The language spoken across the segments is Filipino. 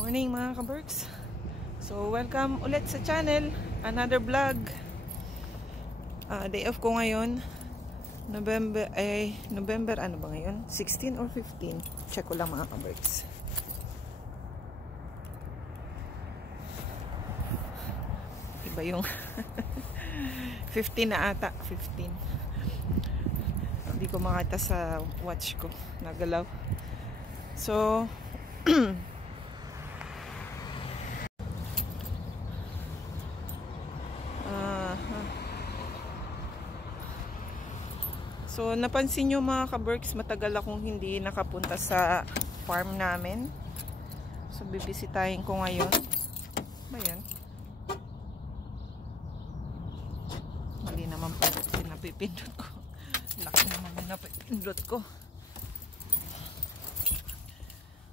morning mga kaberks. So welcome ulit sa channel. Another vlog. Day off ko ngayon. November ano ba ngayon? 16 or 15? Check ko lang mga kaberks. Iba yung 15 na ata. 15. Hindi ko makita sa watch ko. Nagalaw. So So, napansin nyo mga kaberks, matagal akong hindi nakapunta sa farm namin. So, bibisitahin ko ngayon. Ayan. Mali naman po pinapipindot ko. Laki naman yung napipindot ko.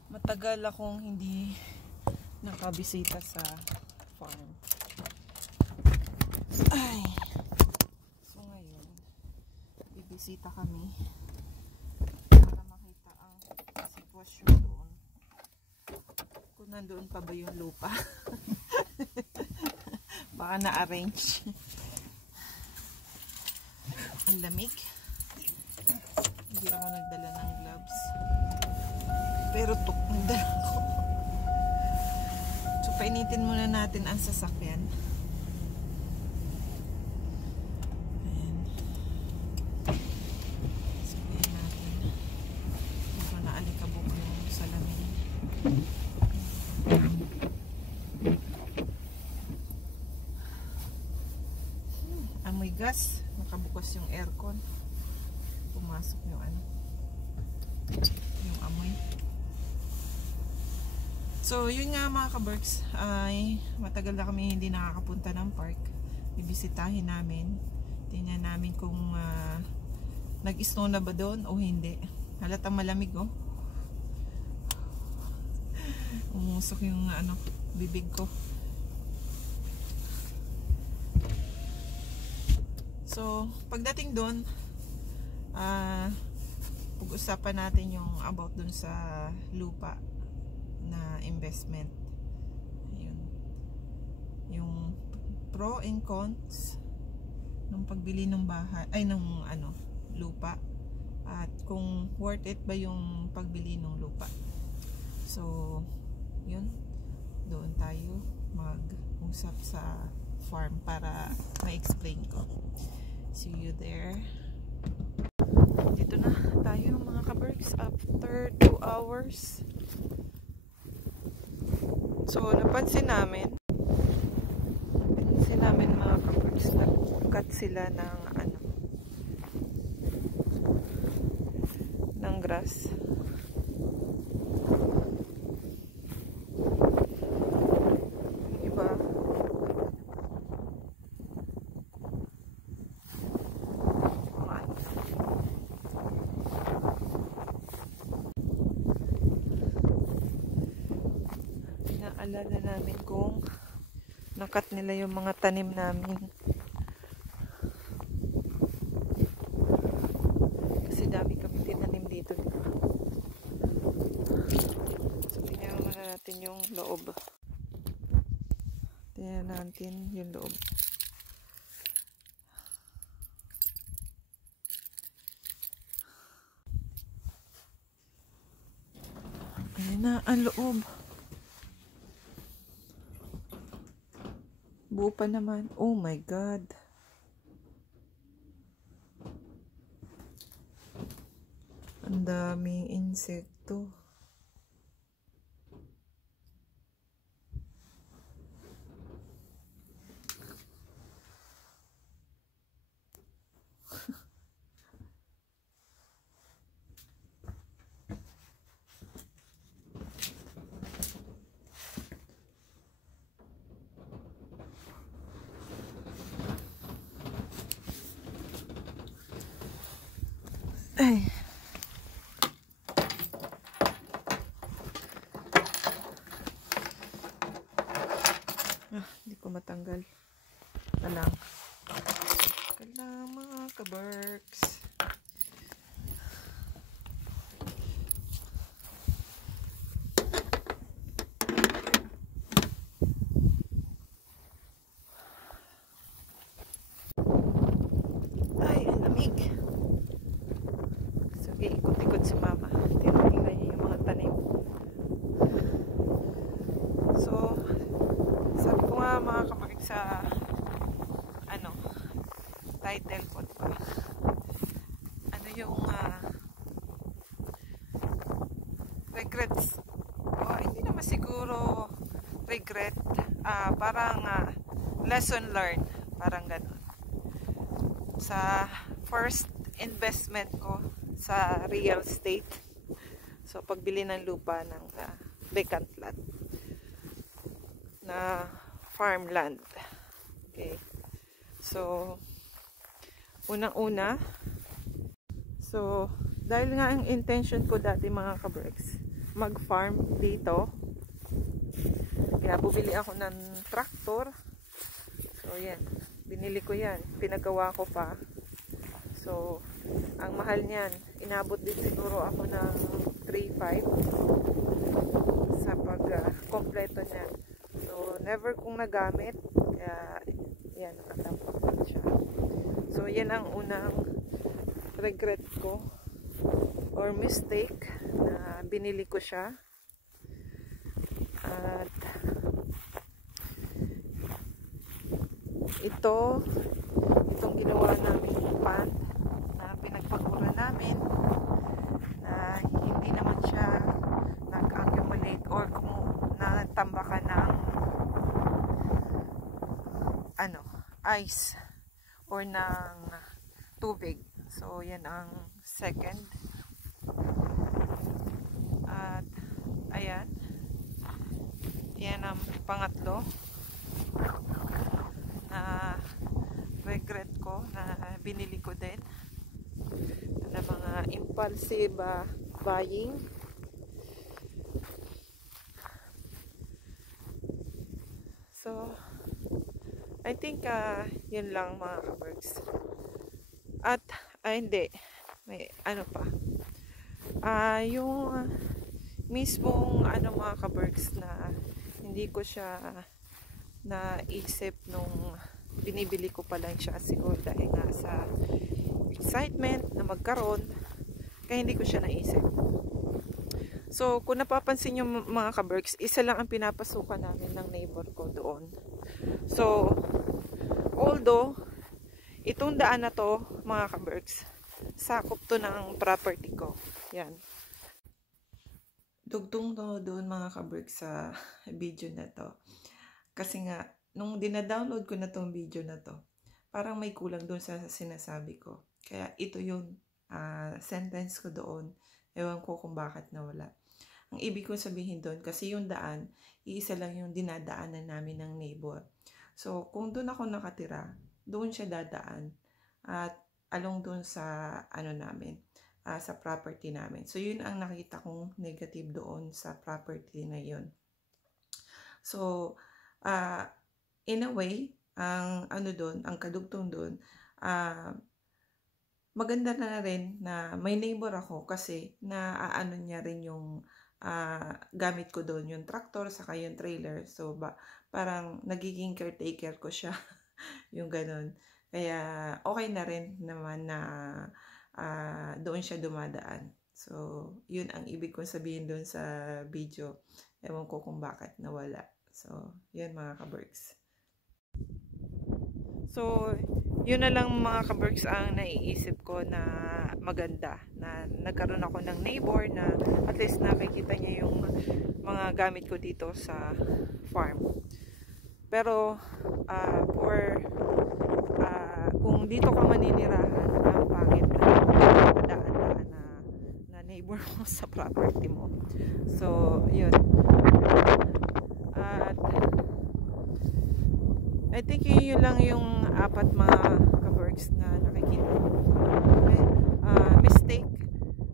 Matagal akong hindi nakabisita sa farm. Ay. Bisita kami para makita ang sitwasyon doon, kung nandoon pa ba yung lupa. Baka na-arrange. Ang lamig, hindi ako nagdala ng gloves, pero nagdala ko. So painitin muna natin ang sasakyan. Amoy gas, nakabukas yung aircon, pumasok yung yung amoy. So yun nga mga kaberks, ay matagal na kami hindi nakakapunta ng park. Bibisitahin namin, tingnan namin kung nag-snow na ba doon o hindi. Halatang malamig, oh. Umusok yung bibig ko. So, pagdating doon, pag-usapan natin yung about dun sa lupa na investment. Ayun. Yung pro and cons ng pagbili ng bahay, ay ng lupa, at kung worth it ba yung pagbili ng lupa. So, yun. Doon tayo mag-usap sa farm para ma-explain ko. See you there. Dito na tayo mga kaberks after 2 hours. So napansin namin mga kaberks, nag-cut sila ng grass. Alala namin kung nakat nila yung mga tanim namin, kasi dami kami tinanim dito, diba? So tingnan muna natin yung loob. Tingnan natin yung loob. Ayan na ang loob. Buo pa naman. Oh my God. Ang daming insekto. Ay. Hindi ko matanggal. Kalang mga kaberks. sa ano, title ko pa. Ano yung regrets. Hindi naman siguro regret. Parang lesson learned. Parang ganun. Sa first investment ko sa real estate. So, pagbili ng lupa ng vacant lot na farmland. Okay. So, unang-una, so, dahil nga ang intention ko dati mga kabreks, mag-farm dito. Kaya bumili ako ng tractor. So, yan. Binili ko yan. Pinagawa ko pa. So, ang mahal niyan. Inabot din siguro ako ng 3,500 sa pag-kompleto niyan. So, never kong nagamit. Kaya, yan. Nakatapos siya. So, yan ang unang regret ko or mistake na binili ko siya. At itong ginawa namin pond na pinagpagura namin na hindi naman siya nag-accumulate or kung natambakan ng ice or ng tubig. So, yan ang second. At, ayan. Yan ang pangatlo na regret ko na binili ko din. Na mga impulsive buying. So, I think yun lang mga kabergs. At, hindi. May ano pa. Yung mismong mga kabergs na hindi ko siya naisip nung binibili ko pa lang siya siguro dahil nga sa excitement na magkaroon kaya hindi ko siya naisip. So, kung napapansin nyo mga kabergs, isa lang ang pinapasukan namin ng neighbor ko doon. So, although itong daan na to mga kabergs, sakop to ng property ko. Yan. Dugtong to doon mga kabergs sa video na to. Kasi nga, nung dina-download ko na tong video na to, parang may kulang doon sa sinasabi ko. Kaya ito yung sentence ko doon. Ewan ko kung bakit nawala. Ang ibig kong sabihin doon, kasi yung daan, iisa lang yung dinadaanan namin ng neighbor. So, kung doon ako nakatira, doon siya dadaan. At along doon sa namin, sa property namin. So, yun ang nakita kong negative doon sa property na yun. So, in a way, ang doon, ang kadugtong doon, maganda na rin na may neighbor ako kasi naaano niya rin yung gamit ko doon, yung tractor saka yung trailer. So, parang nagiging caretaker ko siya. Yung ganun. Kaya, okay na rin naman na doon siya dumadaan. So, yun ang ibig kong sabihin doon sa video. Ewan ko kung bakit nawala. So, yun mga kabergs. So, yun na lang mga kabergs ang naiisip ko na maganda. Na nagkaroon ako ng neighbor na at least nakikita niya yung mga gamit ko dito sa farm. Pero, kung dito ka maninirahan, ang pangit na padaan-daan na neighbor mo sa property mo. So, yun. At, I think yun lang yung apat mga kabergs na nakikita ko. Mistake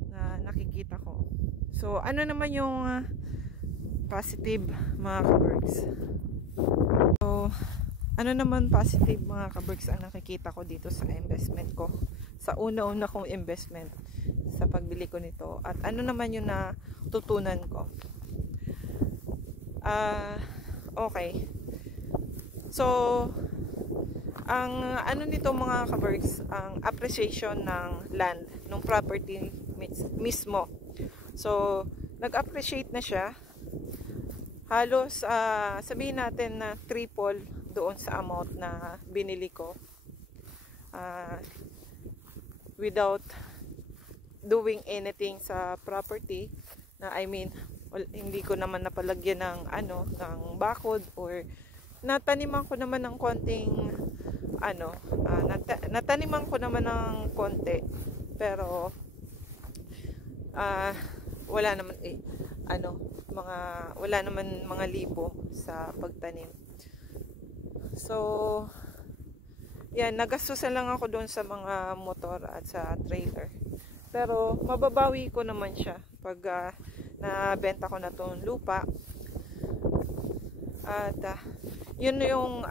na nakikita ko. So, ano naman yung positive mga kabergs? So, ano naman positive mga kabergs ang nakikita ko dito sa investment ko? Sa una-una kong investment sa pagbili ko nito. At ano naman yung natutunan ko? Okay. So, ang nito mga kabergs, ang appreciation ng land, ng property mismo. So, nag-appreciate na siya. Halos, sabihin natin na triple doon sa amount na binili ko, without doing anything sa property, na I mean hindi ko naman napalagyan ng ng bakod, or nataniman ko naman ng konting nataniman ko naman ng konti, pero wala naman wala naman mga libo sa pagtanim. So yan, nagastusan lang ako doon sa mga motor at sa trailer, pero mababawi ko naman siya pag nabenta ko na tong lupa. At yun yung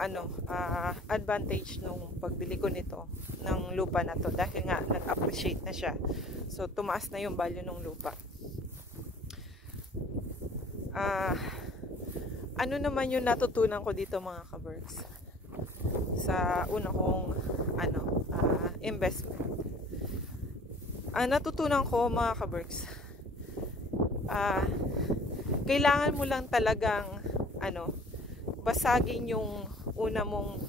advantage nung pagbili ko nito ng lupa na to, dahil nga nag-appreciate na siya. So tumaas na yung value ng lupa. Ano naman yung natutunan ko dito, mga ka-Berks, sa una kong investment? Natutunan ko, mga ka-Berks, kailangan mo lang talagang basagin yung una mong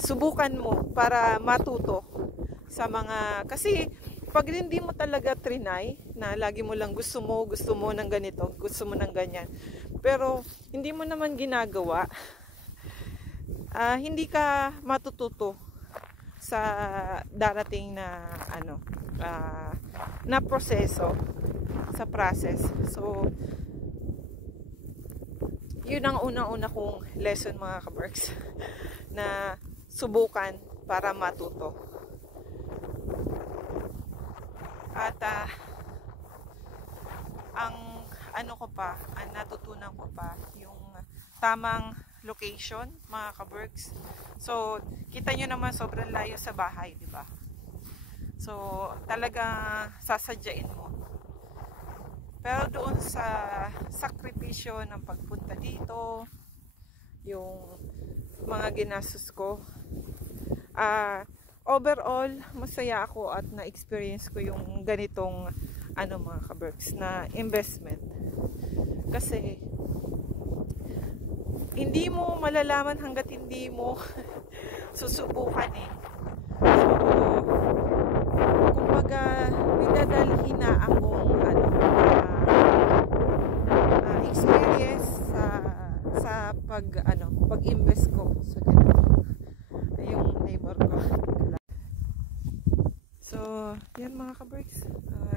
subukan mo para matuto sa mga, kasi pag hindi mo talaga trinay, na lagi mo lang gusto mo ng ganito, gusto mo ng ganyan, pero hindi mo naman ginagawa, hindi ka matututo sa darating na na proseso, sa process. So yun ang unang-una kong lesson, mga ka-Berks, na subukan para matuto. At ang natutunan ko pa yung tamang location, mga ka-Berks. So kita nyo naman, sobrang layo sa bahay, di ba? So talaga sasadyain mo. Pero doon sa sakripisyo ng pagpunta dito, yung mga ginastos ko, overall masaya ako at na-experience ko yung ganitong mga ka-Berks, na investment. Kasi hindi mo malalaman hanggat hindi mo susubukan eh. So kumbaga dinadalhin na akong experience sa pag-invest ko sa ganito. Yung neighbor ko. So yan, mga ka-Berks,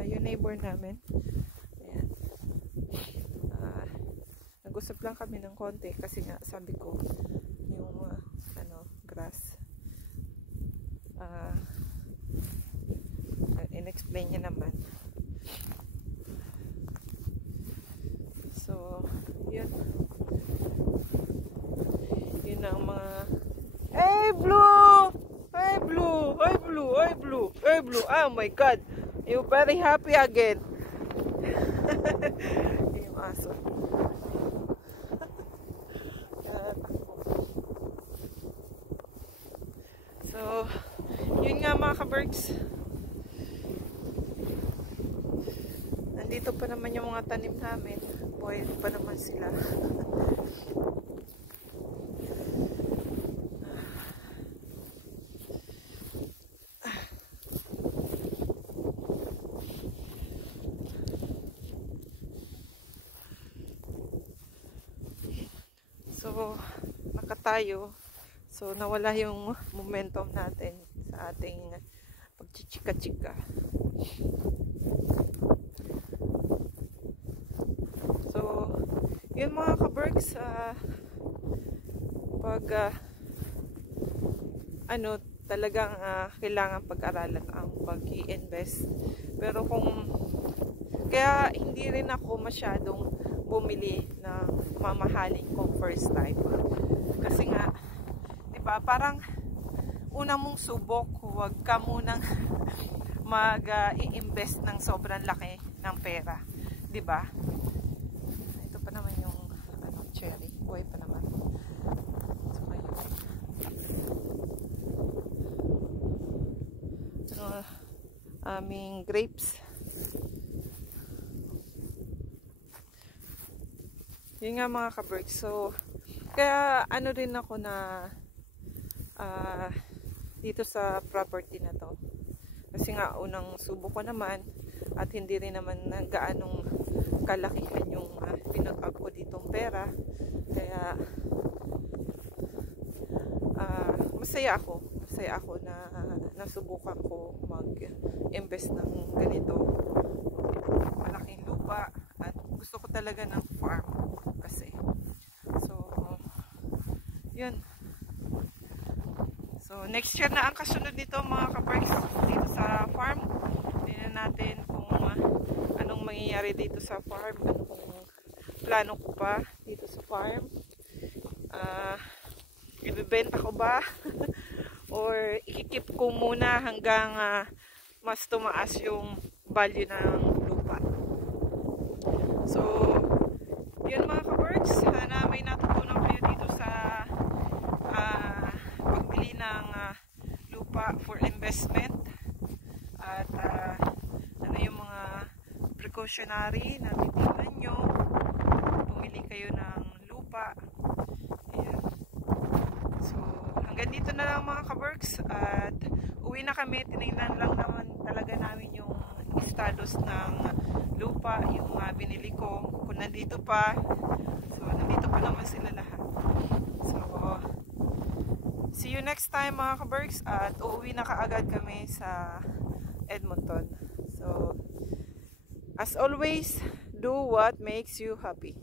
yung neighbor namin, ayan, nag-usap lang kami ng konti kasi nga sabi ko yung grass, in-explain niya naman. So yun ang mga Blue! Hey Blue! Hey Blue! Hey Blue! Hey Blue! Oh my God! You're very happy again. Yung aso. So yun nga, mga ka-Berks, nandito pa naman yung mga tanim namin, buhay pa naman sila. So nakatayo, so nawala yung momentum natin sa ating pagchichika-chika. So yun, mga ka-Berks, pag talagang kailangan pag-aralan ang pag-i-invest. Pero kaya hindi rin ako masyadong bumili ng mamahaling kong first time, kasi nga, di ba, parang una mong subok, huwag ka munang mag-i-invest ng sobrang laki ng pera, di ba? Ito pa naman yung cherry, buhay pa naman. So aming grapes. Yun nga, mga ka-Berks. So Kaya ano rin ako na dito sa property na to. Kasi nga unang subo ko naman at hindi rin naman gaanong kalakihan yung pinag-up ko ditong pera. Kaya masaya ako na nasubukan ko mag-invest ng ganito malaking lupa, at gusto ko talaga ng farm kasi. So yun. So next year na ang kasunod nito mga kaparks dito sa farm. Tingnan natin kung anong mangyayari dito sa farm, anong plano ko pa dito sa farm. Ibibenta ko ba or ikikip ko muna hanggang mas tumaas yung value ng lupa. So yun mga ka-birds, sana may natutunan kayo dito sa pagbili ng lupa for investment, at ano yung mga precautionary na titignan nyo pumili kayo ng lupa. Ayan. So hanggang dito na lang mga ka-works, at uwi na kami. Tinignan lang naman talaga namin yung status ng lupa, yung binili ko, kung nandito pa. So nandito pa naman sila lahat. So see you next time mga ka-works, at uuwi na kaagad kami sa Edmonton. So as always, do what makes you happy.